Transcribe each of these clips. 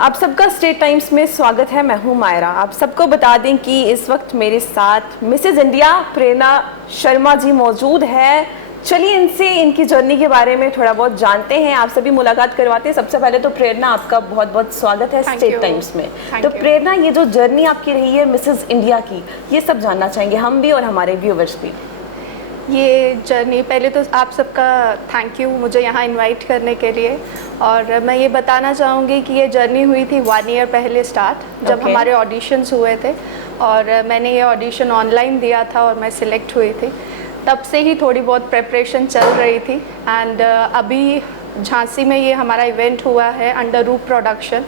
आप सबका state times में स्वागत है। मैं हूं मायरा। आप सबको बता दें कि इस वक्त मेरे साथ मिसेज इंडिया प्रेरणा शर्मा जी मौजूद है। चलिए इनसे इनकी जर्नी के बारे में थोड़ा बहुत जानते हैं, आप सभी मुलाकात करवाते हैं। सबसे पहले तो प्रेरणा, आपका बहुत बहुत स्वागत है स्टेट टाइम्स में। तो प्रेरणा, ये जो जर्नी आपकी रही है मिसेज इंडिया की, ये सब जानना चाहेंगे हम भी और हमारे व्यूवर्स भी। ये जर्नी, पहले तो आप सबका थैंक यू मुझे यहाँ इनवाइट करने के लिए। और मैं ये बताना चाहूँगी कि ये जर्नी हुई थी 1 ईयर पहले स्टार्ट, जब हमारे ऑडिशंस हुए थे और मैंने ये ऑडिशन ऑनलाइन दिया था और मैं सिलेक्ट हुई थी। तब से ही थोड़ी बहुत प्रेपरेशन चल रही थी एंड अभी झांसी में ये हमारा इवेंट हुआ है अंडर रूप प्रोडक्शन,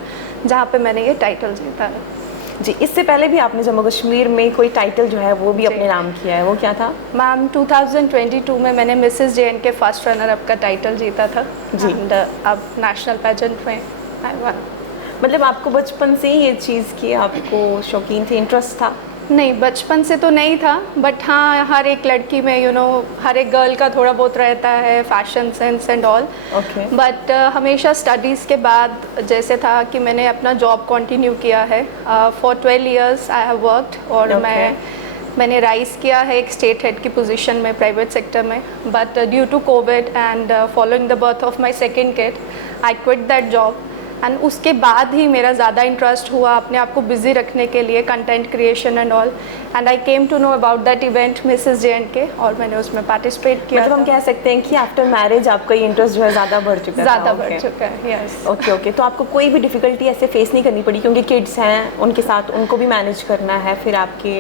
जहाँ पे मैंने ये टाइटल जीता है। जी, इससे पहले भी आपने जम्मू कश्मीर में कोई टाइटल जो है वो भी अपने नाम किया है, वो क्या था? मैम 2022 में मैंने Mrs JNK first runner up का टाइटल जीता था जी। एंड अब नेशनल पेजेंट में आई वन। मतलब आपको बचपन से ही ये चीज़ की आपको शौकीन थी, इंटरेस्ट था? नहीं, बचपन से तो नहीं था, बट हाँ हर एक लड़की में हर एक गर्ल का थोड़ा बहुत रहता है fashion sense and all. But हमेशा स्टडीज़ के बाद जैसे था कि मैंने अपना जॉब कंटिन्यू किया है। For 12 years I have worked और मैंने राइज किया है एक स्टेट हेड की पोजीशन में प्राइवेट सेक्टर में। But due to Covid and following the birth of my second kid I quit that job and उसके बाद ही मेरा ज़्यादा इंटरेस्ट हुआ अपने आप को बिज़ी रखने के लिए, content creation and all. And I came to know about that event Mrs JNK और मैंने उसमें पार्टिसिपेट किया। मतलब हम कह सकते हैं कि आफ्टर मैरिज आपका ये इंटरेस्ट जो है ज़्यादा बढ़ चुका है? ज़्यादा बढ़ चुका है, यस। ओके। तो आपको कोई भी डिफ़िकल्टी ऐसे फेस नहीं करनी पड़ी क्योंकि किड्स हैं, उनके साथ उनको भी मैनेज करना है, फिर आपके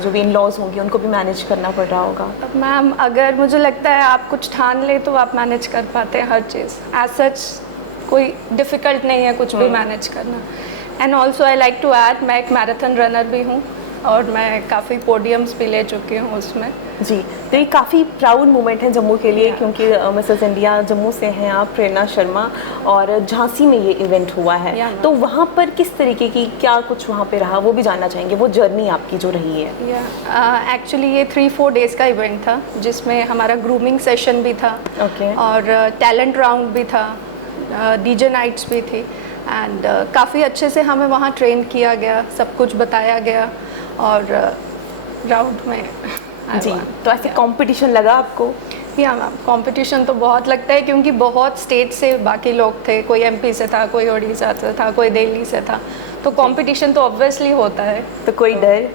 जो भी इन लॉज होंगे उनको भी मैनेज करना पड़ रहा होगा? मैम अगर मुझे लगता है आप कुछ ठान ले तो आप मैनेज कर पाते हैं हर चीज़। एज सच कोई डिफ़िकल्ट नहीं है कुछ भी मैनेज करना। And also I like to add, मैं एक मैराथन रनर भी हूँ और मैं काफ़ी पोडियम्स भी ले चुकी हूँ उसमें। जी, तो ये काफ़ी प्राउड मोमेंट है जम्मू के लिए क्योंकि मिसेस इंडिया जम्मू से हैं आप, प्रेरणा शर्मा, और झांसी में ये इवेंट हुआ है। तो वहाँ पर किस तरीके की क्या कुछ वहाँ पे रहा वो भी जानना चाहेंगे, वो जर्नी आपकी जो रही है। एक्चुअली ये 3-4 डेज़ का इवेंट था जिसमें हमारा ग्रूमिंग सेशन भी था और टैलेंट राउंड भी था, DJ नाइट्स भी थी एंड काफ़ी अच्छे से हमें वहाँ ट्रेन किया गया, सब कुछ बताया गया और राउंड में जी। तो ऐसे कंपटीशन लगा आपको? या मैम, कंपटीशन तो बहुत लगता है क्योंकि बहुत स्टेट से बाकी लोग थे, कोई MP से था, कोई उड़ीसा से था, कोई दिल्ली से था, तो कंपटीशन तो ऑब्वियसली होता है। तो कोई डर?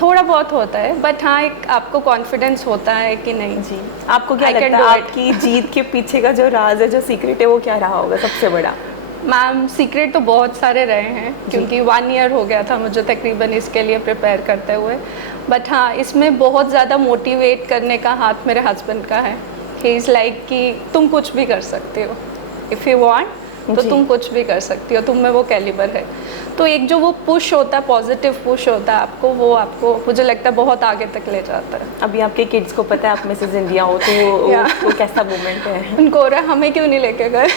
थोड़ा बहुत होता है, बट हाँ एक आपको कॉन्फिडेंस होता है कि नहीं। जी, आपको क्या लगता है आपकी जीत के पीछे का जो राज है, जो सीक्रेट है, वो क्या रहा होगा सबसे बड़ा? मैम सीक्रेट तो बहुत सारे रहे हैं क्योंकि 1 ईयर हो गया था मुझे तकरीबन इसके लिए प्रिपेयर करते हुए। बट हाँ इसमें बहुत ज़्यादा मोटिवेट करने का हाथ मेरे हस्बैंड का है। ही इज़ लाइक कि तुम कुछ भी कर सकते हो, इफ़ यू वांट तो तुम कुछ भी कर सकती हो, तुम में वो कैलिबर है। तो एक जो वो पुश होता है, पॉजिटिव पुश होता है आपको, वो आपको मुझे लगता है बहुत आगे तक ले जाता है। अभी आपके किड्स को पता है आप मिसेस इंडिया हो, तो वो कैसा मोमेंट है? उनको हो रहा है हमें क्यों नहीं लेके गए।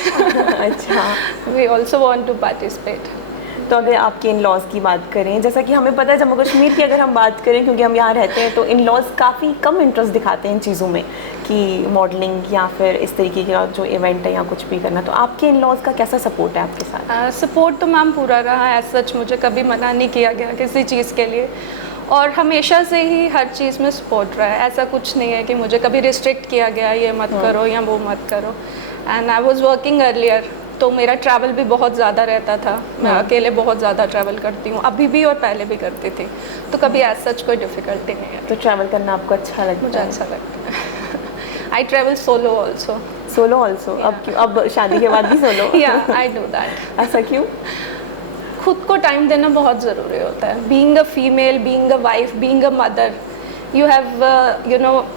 अच्छा, we also want to participate. तो अगर आपके इन लॉज की बात करें, जैसा कि हमें पता है जम्मू कश्मीर की अगर हम बात करें क्योंकि हम यहाँ रहते हैं, तो इन लॉज काफ़ी कम इंटरेस्ट दिखाते हैं इन चीज़ों में कि मॉडलिंग या फिर इस तरीके का जो इवेंट है या कुछ भी करना। तो आपके इन लॉज का कैसा सपोर्ट है आपके साथ? सपोर्ट तो मैम पूरा रहा है। एज सच मुझे कभी मना नहीं किया गया किसी चीज़ के लिए और हमेशा से ही हर चीज़ में सपोर्ट रहा है। ऐसा कुछ नहीं है कि मुझे कभी रिस्ट्रिक्ट किया गया ये मत करो या वो मत करो। And I was working earlier, तो मेरा ट्रैवल भी बहुत ज़्यादा रहता था। मैं अकेले बहुत ज़्यादा ट्रैवल करती हूँ, अभी भी और पहले भी करती थी, तो कभी एज सच कोई डिफ़िकल्टी नहीं है। तो ट्रैवल करना आपको अच्छा लगता है? मुझे अच्छा लगता है। I travel solo also. Solo also? अब क्यों? अब शादी के बाद भी सोलो? या आई डू दैट। ऐसा क्यों? खुद को टाइम देना बहुत ज़रूरी होता है। Being a female, being a wife, being a mother, you have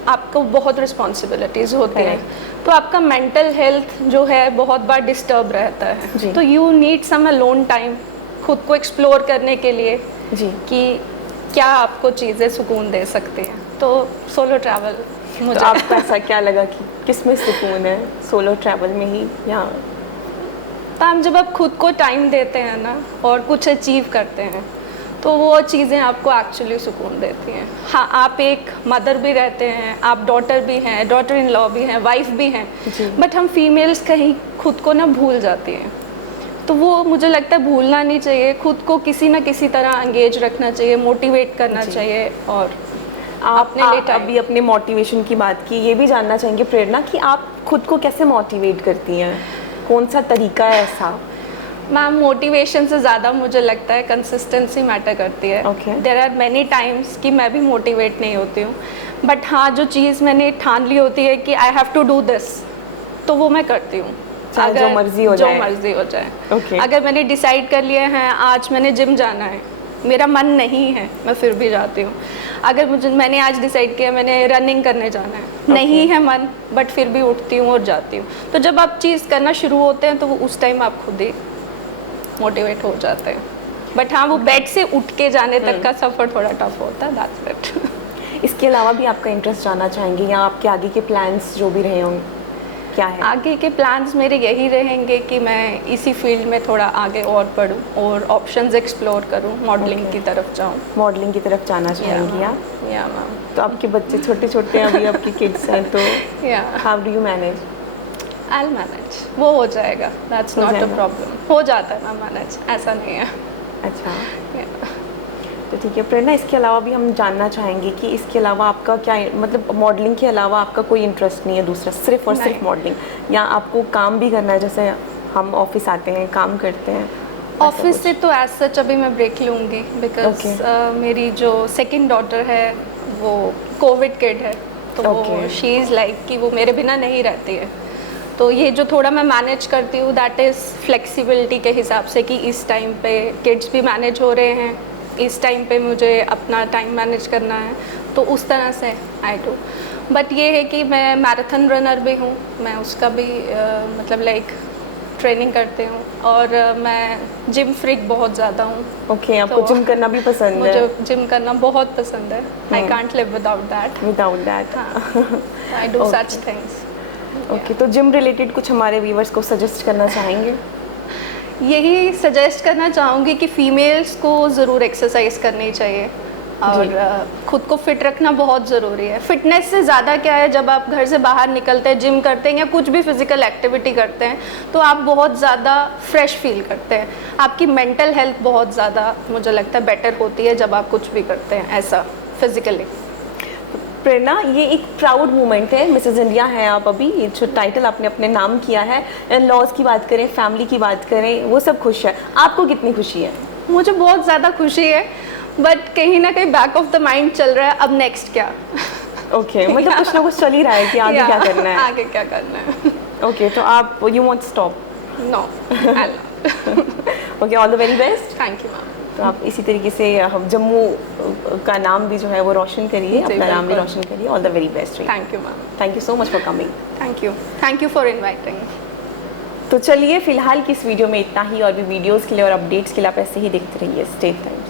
आपको बहुत रिस्पॉन्सिबिलिटीज़ होती हैं, तो आपका मेंटल हेल्थ जो है बहुत बार डिस्टर्ब रहता है। तो you need some alone time खुद को एक्सप्लोर करने के लिए जी कि क्या आपको चीज़ें सुकून दे सकती हैं। तो सोलो ट्रैवल मुझे। तो आपको ऐसा क्या लगा कि किस में सुकून है, सोलो ट्रैवल में ही या? तो जब आप खुद को टाइम देते हैं ना और कुछ अचीव करते हैं तो वो चीज़ें आपको एक्चुअली सुकून देती हैं। हाँ, आप एक मदर भी रहते हैं, आप डॉटर भी हैं, डॉटर इन लॉ भी हैं, वाइफ भी हैं, बट हम फीमेल्स कहीं खुद को ना भूल जाती हैं। तो वो मुझे लगता है भूलना नहीं चाहिए, खुद को किसी ना किसी तरह एंगेज रखना चाहिए, मोटिवेट करना चाहिए। और आपने अभी अपने मोटिवेशन की बात की, ये भी जानना चाहेंगे प्रेरणा कि आप खुद को कैसे मोटिवेट करती हैं, कौन सा तरीका है ऐसा? मैम मोटिवेशन से ज़्यादा मुझे लगता है कंसिस्टेंसी मैटर करती है। देयर आर मैनी टाइम्स कि मैं भी मोटिवेट नहीं होती हूँ, बट हाँ जो चीज़ मैंने ठान ली होती है कि I have to do this, तो वो मैं करती हूँ, अगर जो मर्जी हो जाए। अगर मैंने डिसाइड कर लिया है आज मैंने जिम जाना है, मेरा मन नहीं है, मैं फिर भी जाती हूँ। अगर मैंने आज डिसाइड किया मैंने रनिंग करने जाना है, नहीं है मन, बट फिर भी उठती हूँ और जाती हूँ। तो जब आप चीज़ करना शुरू होते हैं तो वो उस टाइम आप खुद ही मोटिवेट हो जाते हैं। बट हाँ वो बेड से उठ के जाने तक का सफ़र थोड़ा टफ होता है, दैट्स इट। इसके अलावा भी आपका इंटरेस्ट जानना चाहेंगे या आपके आगे के प्लान्स जो भी रहे होंगे, क्या है? आगे के प्लान्स मेरे यही रहेंगे कि मैं इसी फील्ड में थोड़ा आगे और पढूं और ऑप्शंस एक्सप्लोर करूं, मॉडलिंग की तरफ जाऊं। मॉडलिंग की तरफ जाना चाहेंगी आप? या मैम। तो आपके बच्चे छोटे छोटे हैं अभी, आपके किड्स हैं, तो how do you manage? I will manage, वो हो जाएगा, दैट्स नॉट अ प्रॉब्लम। हो जाता है मैम मैनेज, ऐसा नहीं है। अच्छा तो ठीक है प्रेरणा, इसके अलावा भी हम जानना चाहेंगे कि इसके अलावा आपका क्या, मतलब मॉडलिंग के अलावा आपका कोई इंटरेस्ट नहीं है दूसरा, सिर्फ और सिर्फ मॉडलिंग, या आपको काम भी करना है? जैसे हम ऑफिस आते हैं, काम करते हैं ऑफिस से, तो एज सच अभी मैं ब्रेक लूँगी बिकॉज मेरी जो सेकंड डॉटर है वो कोविड किड है, तो शी इज़ लाइक कि वो मेरे बिना नहीं रहती है। तो ये जो थोड़ा मैं मैनेज करती हूँ दैट इज़ फ्लेक्सिबिलिटी के हिसाब से कि इस टाइम पे किड्स भी मैनेज हो रहे हैं, इस टाइम पे मुझे अपना टाइम मैनेज करना है, तो उस तरह से आई डू। बट ये है कि मैं मैराथन रनर भी हूँ, मैं उसका भी मतलब लाइक ट्रेनिंग करती हूँ, और मैं जिम फ्रीक बहुत ज़्यादा हूँ। ओके, आपको जिम करना भी पसंद है? मुझे जिम करना बहुत पसंद है, I can't live without that. I do such things. Okay, तो जिम रिलेटेड कुछ हमारे व्यूवर्स को सजेस्ट करना चाहेंगे? यही सजेस्ट करना चाहूँगी कि फीमेल्स को ज़रूर एक्सरसाइज करनी चाहिए, और खुद को फिट रखना बहुत ज़रूरी है। फिटनेस से ज़्यादा क्या है, जब आप घर से बाहर निकलते हैं, जिम करते हैं या कुछ भी फिजिकल एक्टिविटी करते हैं, तो आप बहुत ज़्यादा फ्रेश फील करते हैं, आपकी मेंटल हेल्थ बहुत ज़्यादा मुझे लगता है बेटर होती है जब आप कुछ भी करते हैं ऐसा फिजिकली। प्रेरणा, ये एक प्राउड मोमेंट है, मिसेस इंडिया हैं आप अभी, ये जो टाइटल आपने अपने नाम किया है, इन लॉज की बात करें, फैमिली की बात करें, वो सब खुश है, आपको कितनी खुशी है? मुझे बहुत ज़्यादा खुशी है, बट कहीं ना कहीं बैक ऑफ द माइंड चल रहा है अब नेक्स्ट क्या। ओके, मतलब कुछ ना कुछ चल ही रहा है कि आगे क्या करना है। आगे क्या करना है। ओके, तो आप you want stop? No. Okay, all the very best. Thank you ma'am. तो आप इसी तरीके से हम जम्मू का नाम भी जो है वो रोशन करिए, अपना नाम भी रोशन करिए। All the very best. Thank you ma'am. Thank you so much for coming. Thank you for inviting. तो चलिए फिलहाल की इस वीडियो में इतना ही, और भी वीडियोस के लिए और अपडेट्स के लिए आप ऐसे ही देखते रहिए। Stay tuned.